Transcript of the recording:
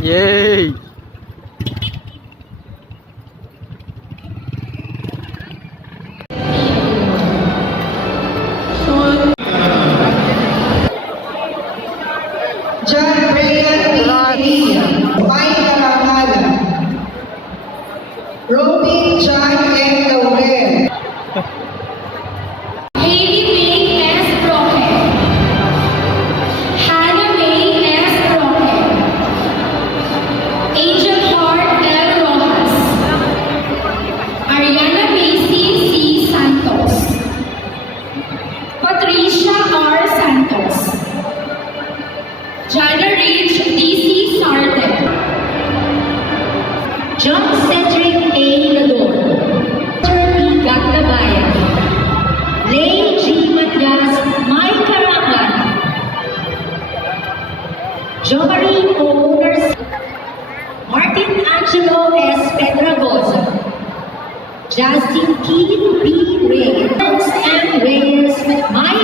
Yay! John Brian P. Mike Karamala. Robin John M. Laurel. Haley May S. Brockett. Hannah May S. Brockett. Angel Hart L. Rojas. Ariana Macy C. Santos. Patricia R. Santos. Jana Ridge D.C. Sarden. John Cedric A. Lador. Jeremy Gagdabayan. Lane G. Matias, Mike Karangan. Jomarie O. Garcia. Martin Angelo S. Pedragosa. Justin T. B. Reyes. M. Reyes. Maya